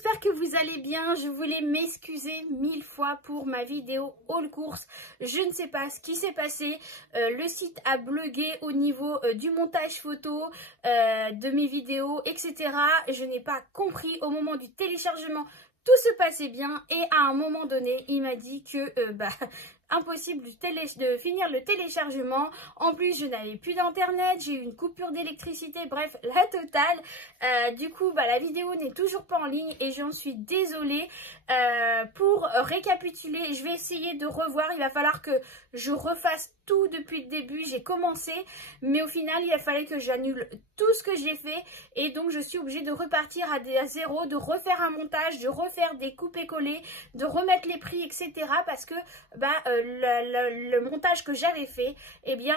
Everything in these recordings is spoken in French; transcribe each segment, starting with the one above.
j'espère que vous allez bien. Je voulais m'excuser 1000 fois pour ma vidéo haul course. Je ne sais pas ce qui s'est passé. Le site a bugué au niveau du montage photo, de mes vidéos, etc. Je n'ai pas compris au moment du téléchargement. Tout se passait bien et à un moment donné, il m'a dit que impossible de finir le téléchargement. En plus, je n'avais plus d'internet, j'ai eu une coupure d'électricité, bref, la totale. Du coup, la vidéo n'est toujours pas en ligne et j'en suis désolée. Pour récapituler, je vais essayer de revoir. Il va falloir que je refasse tout depuis le début. J'ai commencé, mais au final, il a fallu que j'annule tout ce que j'ai fait. Et donc, je suis obligée de repartir à zéro, de refaire un montage, de refaire des coupés-collés, de remettre les prix, etc. Parce que le montage que j'avais fait, eh bien,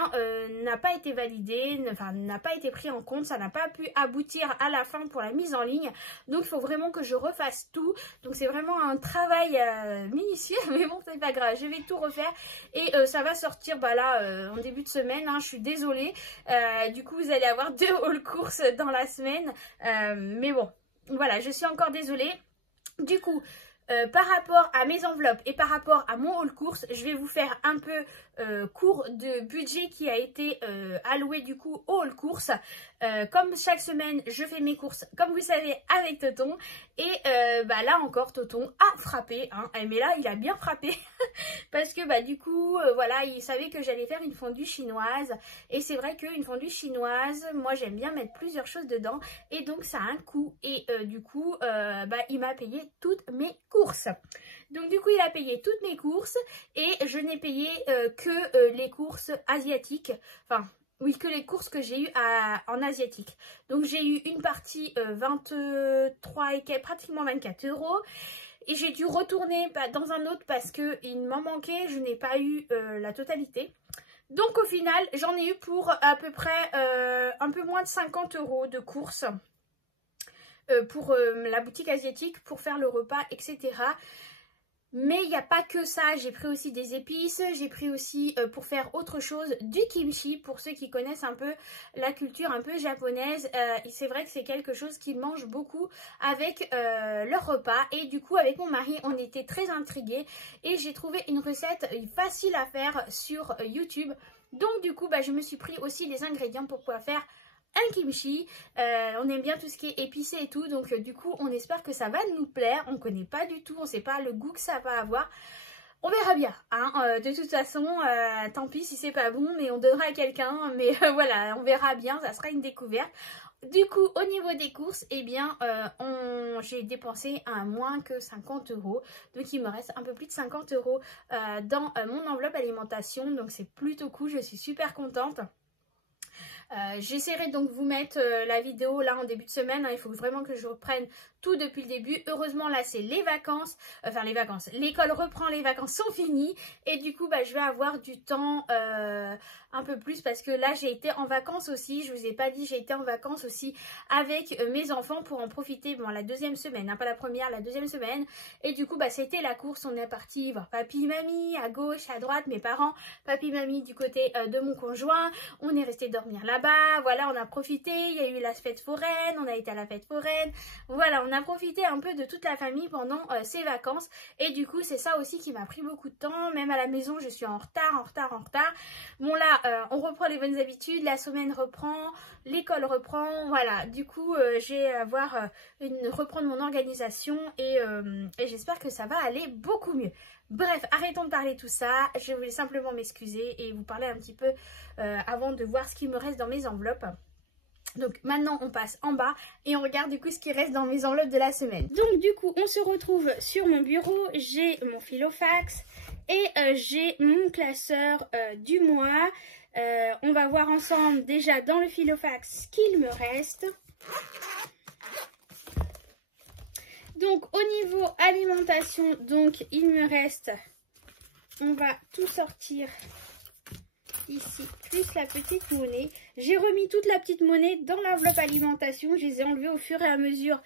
n'a pas été validé, n'a pas été pris en compte. Ça n'a pas pu aboutir à la fin pour la mise en ligne. Donc, il faut vraiment que je refasse tout. Donc, c'est vraiment un travail minutieux, mais bon, c'est pas grave. Je vais tout refaire et ça va sortir là en début de semaine. Hein, je suis désolée. Du coup, vous allez avoir 2 haul courses dans la semaine. Mais bon, voilà, je suis encore désolée. Du coup, par rapport à mes enveloppes et par rapport à mon haul course, je vais vous faire un peu cours de budget qui a été alloué du coup au haul course. Comme chaque semaine, je fais mes courses, comme vous savez, avec Toton. Et là encore, Toton a frappé. Hein, mais là, il a bien frappé. Parce que du coup, voilà, il savait que j'allais faire une fondue chinoise. Et c'est vrai qu'une fondue chinoise, moi, j'aime bien mettre plusieurs choses dedans. Et donc, ça a un coût. Et du coup, il m'a payé toutes mes courses. Donc, du coup, il a payé toutes mes courses. Et je n'ai payé que les courses asiatiques. Enfin... oui, que les courses que j'ai eues en asiatique. Donc j'ai eu une partie 23 et pratiquement 24 €. Et j'ai dû retourner dans un autre parce qu'il m'en manquait. Je n'ai pas eu la totalité. Donc au final, j'en ai eu pour à peu près un peu moins de 50 € de courses. Pour la boutique asiatique, pour faire le repas, etc. Mais il n'y a pas que ça, j'ai pris aussi des épices, j'ai pris aussi pour faire autre chose du kimchi, pour ceux qui connaissent un peu la culture un peu japonaise. C'est vrai que c'est quelque chose qu'ils mangent beaucoup avec leur repas. Et du coup avec mon mari on était très intrigués et j'ai trouvé une recette facile à faire sur YouTube. Donc du coup je me suis pris aussi les ingrédients pour pouvoir faire un kimchi. On aime bien tout ce qui est épicé et tout, donc du coup on espère que ça va nous plaire. On connaît pas du tout, on sait pas le goût que ça va avoir. On verra bien, hein. De toute façon, tant pis si c'est pas bon, mais on donnera à quelqu'un. Mais voilà, on verra bien, ça sera une découverte. Du coup, au niveau des courses, eh bien, j'ai dépensé moins que 50 €. Donc, il me reste un peu plus de 50 € dans mon enveloppe alimentation. Donc, c'est plutôt cool, je suis super contente. J'essaierai donc de vous mettre la vidéo là en début de semaine. Hein, il faut vraiment que je reprenne tout depuis le début. Heureusement là c'est les vacances, l'école reprend, les vacances sont finies. Et du coup je vais avoir du temps un peu plus parce que là j'ai été en vacances aussi. Je vous ai pas dit, j'ai été en vacances aussi avec mes enfants pour en profiter. Bon, la deuxième semaine, hein, pas la première, la deuxième semaine. Et du coup c'était la course, on est parti voir papy, mamie, à gauche, à droite, mes parents, papy, mamie du côté de mon conjoint. On est resté dormir là-bas, voilà, on a profité. Il y a eu la fête foraine, on a été à la fête foraine. Voilà, on a profité un peu de toute la famille pendant ces vacances. Et du coup c'est ça aussi qui m'a pris beaucoup de temps. Même à la maison je suis en retard. Bon là on reprend les bonnes habitudes, la semaine reprend, l'école reprend. Voilà, du coup j'ai à reprendre mon organisation. Et j'espère que ça va aller beaucoup mieux. Bref, arrêtons de parler tout ça. Je voulais simplement m'excuser et vous parler un petit peu avant de voir ce qui me reste dans mes enveloppes. Donc maintenant on passe en bas et on regarde du coup ce qui reste dans mes enveloppes de la semaine. Donc du coup on se retrouve sur mon bureau, j'ai mon filofax et j'ai mon classeur du mois. On va voir ensemble déjà dans le filofax ce qu'il me reste. Donc au niveau alimentation, donc il me reste, on va tout sortir ici, plus la petite monnaie. J'ai remis toute la petite monnaie dans l'enveloppe alimentation. Je les ai enlevées au fur et à mesure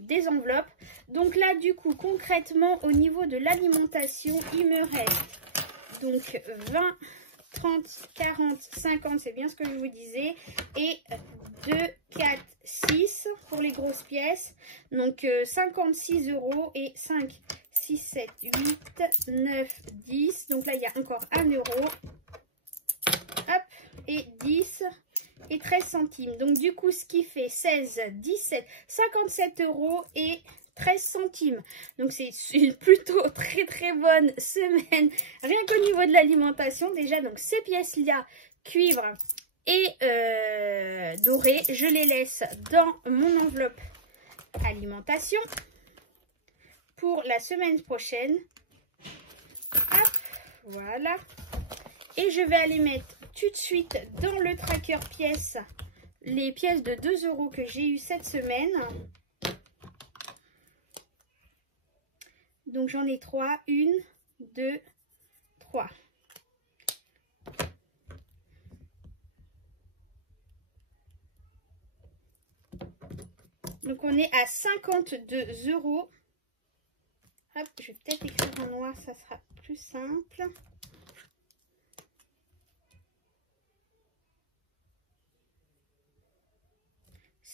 des enveloppes. Donc là, du coup, concrètement, au niveau de l'alimentation, il me reste donc 20 30, 40, 50, c'est bien ce que je vous disais. Et 2, 4, 6 pour les grosses pièces. Donc 56 € et 5, 6, 7, 8, 9, 10. Donc là, il y a encore 1 €. Hop, et 10 et 13 centimes. Donc du coup, ce qui fait 16, 17, 57 € et 13 centimes. Donc c'est une plutôt très bonne semaine, rien qu'au niveau de l'alimentation. Déjà, donc ces pièces-là, cuivre et doré, je les laisse dans mon enveloppe alimentation pour la semaine prochaine. Hop, voilà. Et je vais aller mettre tout de suite dans le tracker pièces les pièces de 2 € que j'ai eu cette semaine. Donc j'en ai 3, 1, 2, 3. Donc on est à 52 €. Hop, je vais peut-être écrire en noir, ça sera plus simple.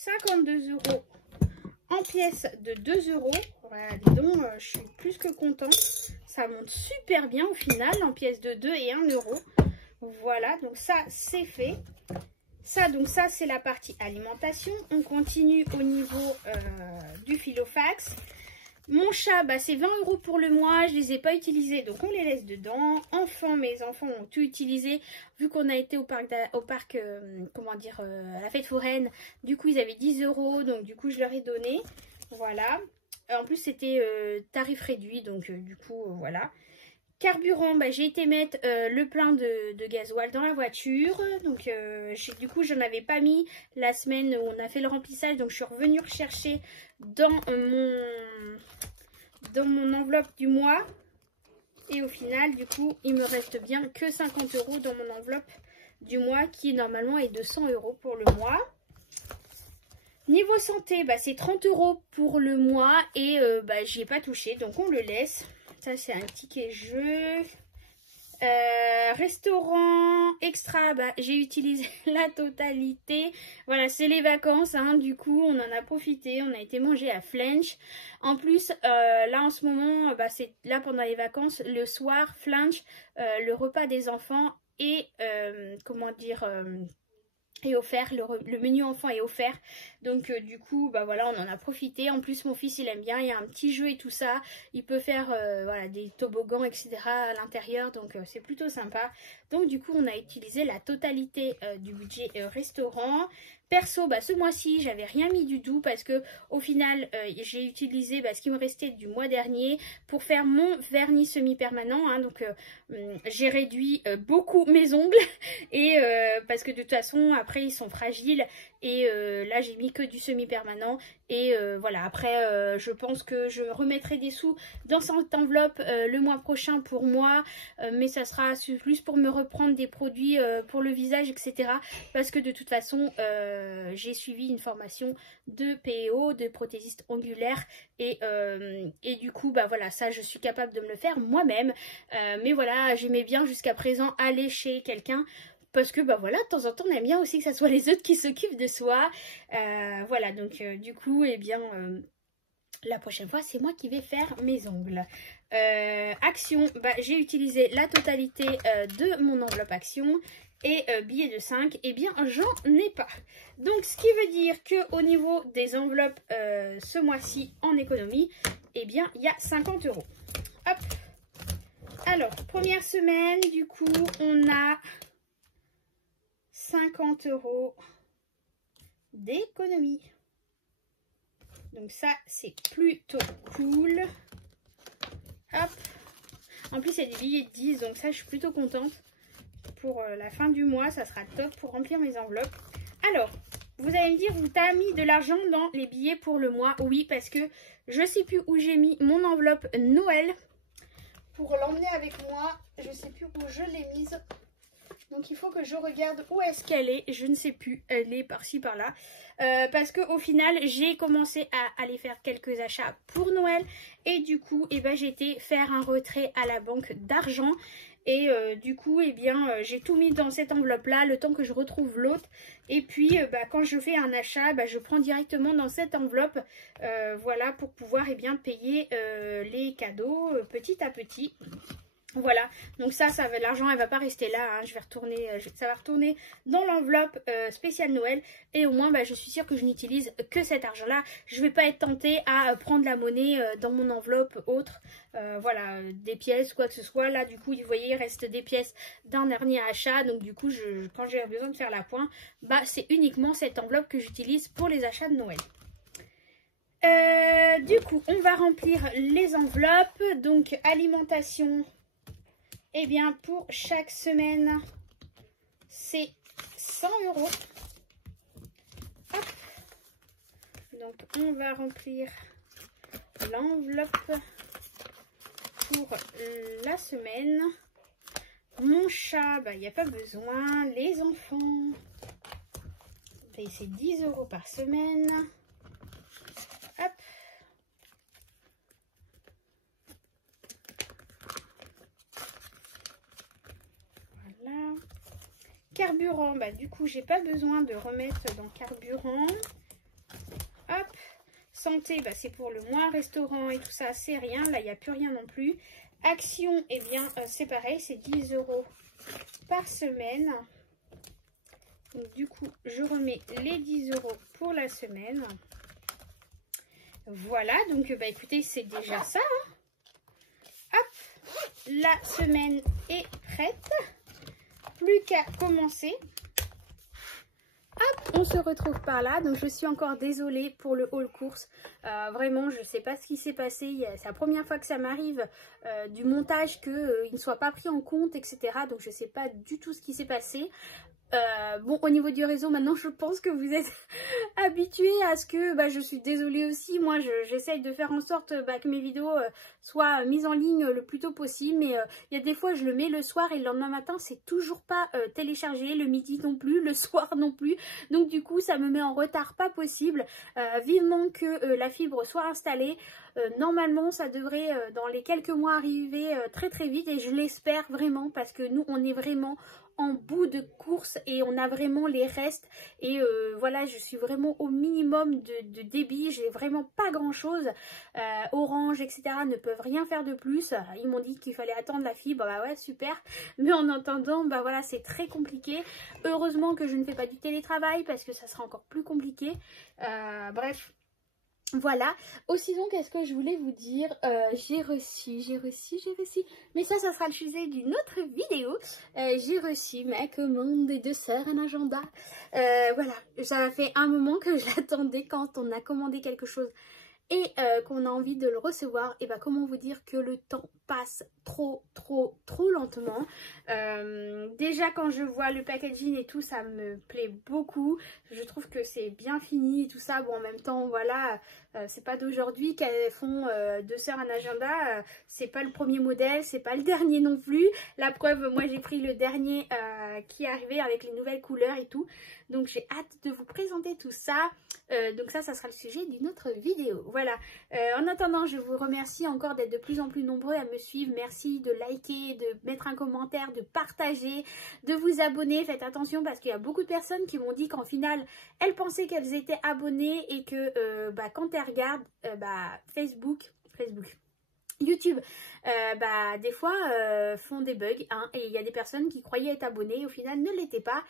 €, en pièces de 2 €. Voilà, dis donc, je suis plus que contente. Ça monte super bien au final, en pièces de 2 et 1 €. Voilà, donc ça, c'est fait. Ça, donc ça, c'est la partie alimentation. On continue au niveau du Filofax. Mon chat, bah, c'est 20 € pour le mois. Je les ai pas utilisés, donc on les laisse dedans. Enfants, mes enfants ont tout utilisé. Vu qu'on a été au parc, comment dire, à la fête foraine. Du coup, ils avaient 10 €, donc du coup, je leur ai donné. Voilà. En plus, c'était tarif réduit, donc du coup, voilà. Carburant, bah, j'ai été mettre le plein de gasoil dans la voiture. Donc du coup, j'en avais pas mis la semaine où on a fait le remplissage. Donc je suis revenue rechercher dans mon enveloppe du mois. Et au final, du coup, il me reste bien que 50 € dans mon enveloppe du mois qui normalement est de 100 € pour le mois. Niveau santé, bah, c'est 30 € pour le mois et bah, j'y ai pas touché. Donc on le laisse. Ça, c'est un ticket jeu. Restaurant extra, bah, j'ai utilisé la totalité. Voilà, c'est les vacances, hein, du coup, on en a profité. On a été manger à Flench. En plus, là, en ce moment, bah, c'est là pendant les vacances, le soir, Flench, le repas des enfants et, comment dire... est offert, le menu enfant est offert, donc du coup bah voilà, on en a profité. En plus mon fils il aime bien, il y a un petit jeu et tout ça, il peut faire voilà, des toboggans etc à l'intérieur, donc c'est plutôt sympa. Donc du coup on a utilisé la totalité du budget restaurant. Perso, bah, ce mois-ci, j'avais rien mis du tout parce que au final, j'ai utilisé bah, ce qui me restait du mois dernier pour faire mon vernis semi-permanent. Hein, donc, j'ai réduit beaucoup mes ongles et parce que de toute façon, après, ils sont fragiles. Et là, j'ai mis que du semi-permanent. Et voilà, après, je pense que je remettrai des sous dans cette enveloppe le mois prochain pour moi. Mais ça sera plus pour me reprendre des produits pour le visage, etc. Parce que de toute façon... j'ai suivi une formation de PEO, de prothésiste ongulaire et du coup bah voilà, ça je suis capable de me le faire moi-même, mais voilà, j'aimais bien jusqu'à présent aller chez quelqu'un parce que bah voilà, de temps en temps on aime bien aussi que ça soit les autres qui s'occupent de soi, voilà, donc du coup et bien la prochaine fois c'est moi qui vais faire mes ongles. Action, bah, j'ai utilisé la totalité de mon enveloppe action. Et billets de 5, eh bien j'en ai pas. Donc ce qui veut dire que au niveau des enveloppes ce mois-ci en économie, eh bien il y a 50 €. Hop. Alors, première semaine, du coup, on a 50 € d'économie. Donc ça, c'est plutôt cool. Hop. En plus, il y a des billets de 10, donc ça, je suis plutôt contente. Pour la fin du mois, ça sera top pour remplir mes enveloppes. Alors, vous allez me dire, vous t'as mis de l'argent dans les billets pour le mois? Oui, parce que je sais plus où j'ai mis mon enveloppe Noël pour l'emmener avec moi. Je sais plus où je l'ai mise. Donc il faut que je regarde où est-ce qu'elle est. Je ne sais plus, elle est par-ci par-là. Parce qu'au final, j'ai commencé à aller faire quelques achats pour Noël. Et du coup, eh ben, j'ai été faire un retrait à la banque d'argent. Et du coup, eh bien, j'ai tout mis dans cette enveloppe-là, le temps que je retrouve l'autre. Et puis, bah, quand je fais un achat, bah, je prends directement dans cette enveloppe. Voilà, pour pouvoir eh bien, payer les cadeaux petit à petit. Voilà, donc ça l'argent elle va pas rester là, hein. Je vais retourner, ça va retourner dans l'enveloppe spéciale Noël. Et au moins bah, je suis sûre que je n'utilise que cet argent là. Je vais pas être tentée à prendre la monnaie dans mon enveloppe autre. Voilà, des pièces, quoi que ce soit. Là du coup vous voyez il reste des pièces d'un dernier achat. Donc du coup quand j'ai besoin de faire la pointe, bah c'est uniquement cette enveloppe que j'utilise pour les achats de Noël. Du coup on va remplir les enveloppes. Donc alimentation. Eh bien, pour chaque semaine, c'est 100 €. Hop. Donc, on va remplir l'enveloppe pour la semaine. Mon chat, bah, il n'y a pas besoin. Les enfants, c'est 10 € par semaine. Hop. Carburant, bah du coup j'ai pas besoin de remettre dans carburant. Hop, santé, bah c'est pour le mois, restaurant et tout ça c'est rien, là il n'y a plus rien non plus. Action, et eh bien c'est pareil, c'est 10 € par semaine. Donc du coup je remets les 10 € pour la semaine. Voilà, donc bah écoutez c'est déjà ça, hein. Hop, la semaine est prête. Plus qu'à commencer. Hop, on se retrouve par là. Donc je suis encore désolée pour le haul course. Vraiment, je ne sais pas ce qui s'est passé. C'est la première fois que ça m'arrive du montage qu'il ne soit pas pris en compte, etc. Donc je ne sais pas du tout ce qui s'est passé. Bon, au niveau du réseau, maintenant je pense que vous êtes habitués à ce que bah, je suis désolée aussi. Moi j'essaye de faire en sorte bah, que mes vidéos soient mises en ligne le plus tôt possible. Mais il y a des fois je le mets le soir et le lendemain matin c'est toujours pas téléchargé. Le midi non plus, le soir non plus. Donc du coup ça me met en retard pas possible. Vivement que la fibre soit installée. Normalement ça devrait dans les quelques mois arriver très très vite. Et je l'espère vraiment parce que nous on est vraiment en bout de course et on a vraiment les restes et voilà je suis vraiment au minimum de débit, j'ai vraiment pas grand chose. Orange etc ne peuvent rien faire de plus, ils m'ont dit qu'il fallait attendre la fibre, bah ouais super, mais en attendant bah voilà c'est très compliqué. Heureusement que je ne fais pas du télétravail parce que ça sera encore plus compliqué. Bref. Voilà, aussi donc qu'est-ce que je voulais vous dire, j'ai reçu, mais ça sera le sujet d'une autre vidéo. J'ai reçu ma commande des deux sœurs, un agenda. Voilà, ça fait un moment que je l'attendais quand on a commandé quelque chose et qu'on a envie de le recevoir. Et bah comment vous dire que le temps passe trop lentement. Déjà quand je vois le packaging et tout ça me plaît beaucoup, je trouve que c'est bien fini et tout ça. Bon en même temps voilà c'est pas d'aujourd'hui qu'elles font deux sœurs un agenda, c'est pas le premier modèle, c'est pas le dernier non plus. La preuve moi j'ai pris le dernier qui est arrivé avec les nouvelles couleurs et tout, donc j'ai hâte de vous présenter tout ça. Donc ça sera le sujet d'une autre vidéo. Voilà, en attendant je vous remercie encore d'être de plus en plus nombreux à me suivre. Merci de liker, de mettre un commentaire, de partager, de vous abonner. Faites attention parce qu'il y a beaucoup de personnes qui m'ont dit qu'en final elles pensaient qu'elles étaient abonnées et que bah, quand elles regardent YouTube, bah, des fois font des bugs hein, et il y a des personnes qui croyaient être abonnées et au final ne l'étaient pas.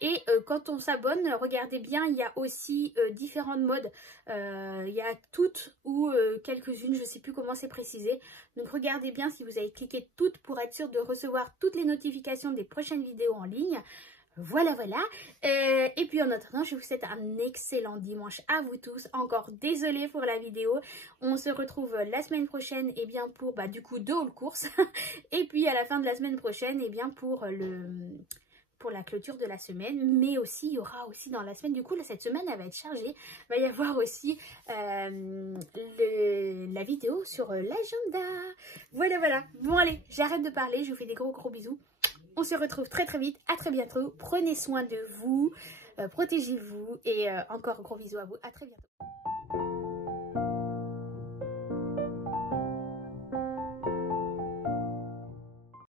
Et quand on s'abonne, regardez bien, il y a aussi différentes modes. Il y a toutes ou quelques-unes, je ne sais plus comment c'est précisé. Donc regardez bien si vous avez cliqué toutes pour être sûr de recevoir toutes les notifications des prochaines vidéos en ligne. Voilà. Et puis en attendant, je vous souhaite un excellent dimanche à vous tous. Encore désolée pour la vidéo. On se retrouve la semaine prochaine et bien pour bah, du coup 2 haul courses. Et puis à la fin de la semaine prochaine et bien pour la clôture de la semaine, mais aussi il y aura aussi dans la semaine, du coup là, cette semaine elle va être chargée, il va y avoir aussi la vidéo sur l'agenda. Voilà, bon allez, j'arrête de parler, je vous fais des gros bisous, On se retrouve très très vite, à très bientôt. Prenez soin de vous, protégez-vous et encore gros bisous à vous, à très bientôt.